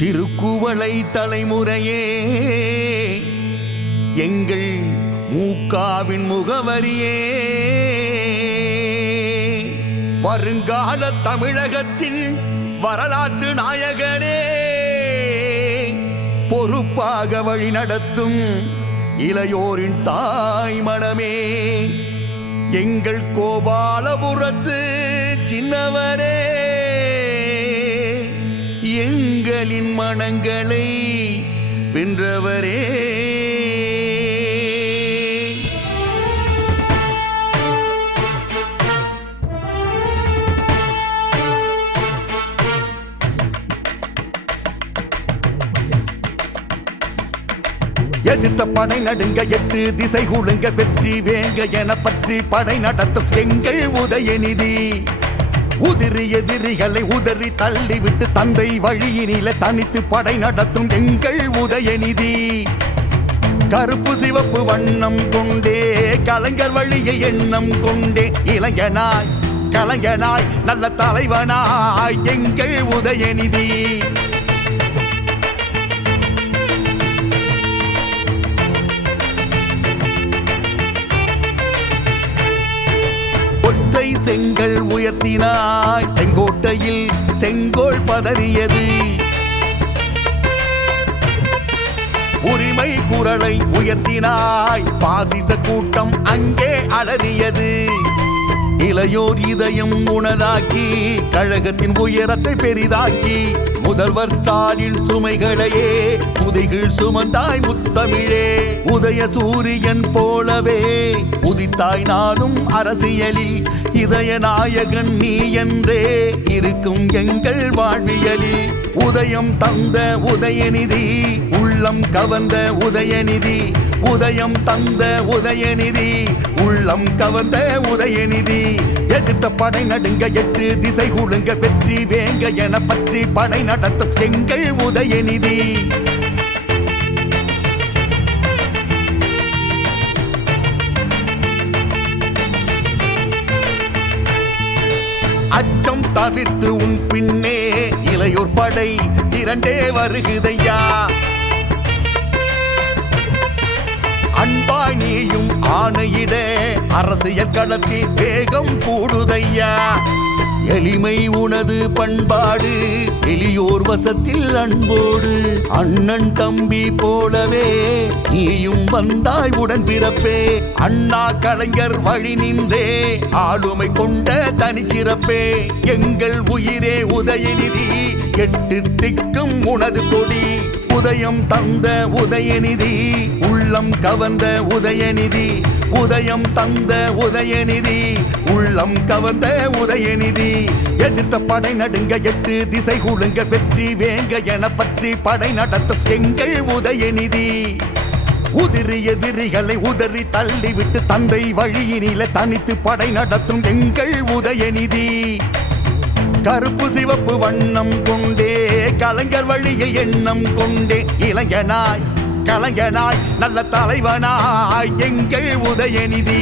திருக்குவளை தலைமுறையே எங்கள் மூக்காவின் முகவரியே வருங்கால தமிழகத்தின் வரலாற்று நாயகனே பொறுப்பாக வழி நடத்தும் இளையோரின் தாய் மனமே எங்கள் கோபாலபுரத்து சின்னவரே எங்களின் மனங்களை வென்றவரே எதிர்த்த படை நடுங்க எட்டு திசை குழுங்க வெற்றி வேங்க என பற்றி படை நடத்தும் எங்கள் உதயநிதி உதிரி எதிரிகளை உதறி தள்ளிவிட்டு தந்தை வழியினில தனித்து படை நடத்தும் எங்கள் உதயநிதி கருப்பு சிவப்பு வண்ணம் கொண்டே கலைஞர் வழியை எண்ணம் கொண்டே இளைஞனாய் கலைஞனாய் நல்ல தலைவனாய் எங்கள் உதயநிதி செங்கல் உயர்த்தினாய் செங்கோட்டையில் செங்கோல் பதறியது உரிமை குரலை உயர்த்தினாய் பாசிச கூட்டம் அங்கே அலறியது இளையோர் இதயம் உணதாக்கி கழகத்தின் உயரத்தை பெரிதாக்கி முதல்வர் ஸ்டாலின் சுமைகளையே புதைகள் சுமந்தாய் முத்தமிழே உதய சூரியன் போலவே உதித்தாய் நாளும் அரசியலில் இதய நாயகன் நீ என்றே இருக்கும் எங்கள் வாழ்வியலில் உதயம் தந்த உதயநிதி உள்ளம் கவர்ந்த உதயநிதி உதயம் தந்த உதயநிதி உள்ளம் கவர்ந்த உதயநிதி எதிர்த்த படை நடுங்க எட்டு திசை குழுங்க வெற்றி வேங்க என பற்றி படை நடத்தும் எங்கள் உதயநிதி அச்சம் தவிர்த்து உன் பின்னே இளையோர் படை திரண்டே வருகுதையா அன்பாய் நீயும் ஆணையிட அரசியல் களத்தில் வேகம் கூடுதையா எளிமை உனது பண்பாடு எளியோர் வசத்தில் அன்போடு அண்ணன் தம்பி போலவே நீயும் வந்தாய் உடன் பிறப்பே அண்ணா கலைஞர் வழி நின்றே ஆளுமை கொண்ட தனிச்சிறப்பே எங்கள் உயிரே உதயநிதி எட்டு திக்கும் உனது கொடி உதயம் தந்த உதயநிதி உள்ளம் கவர்ந்த உதயநிதி உதயம் தந்த உதயநிதி உள்ளம் கவர்ந்த உதயநிதி எதிர்த்த படை நடுங்க எட்டு திசை குழுங்க வெற்றி வேங்க என பற்றி படை நடத்தும் எங்கள் உதயநிதி உதிரி எதிரிகளை உதறி தள்ளிவிட்டு தந்தை வழியினில தனித்து படை நடத்தும் எங்கள் உதயநிதி கருப்பு சிவப்பு வண்ணம் கொண்டே கலைஞர் வழியில் எண்ணம் கொண்டே இளைஞனாய் கலைஞனாய் நல்ல தலைவனாய் எங்கள் உதயநிதி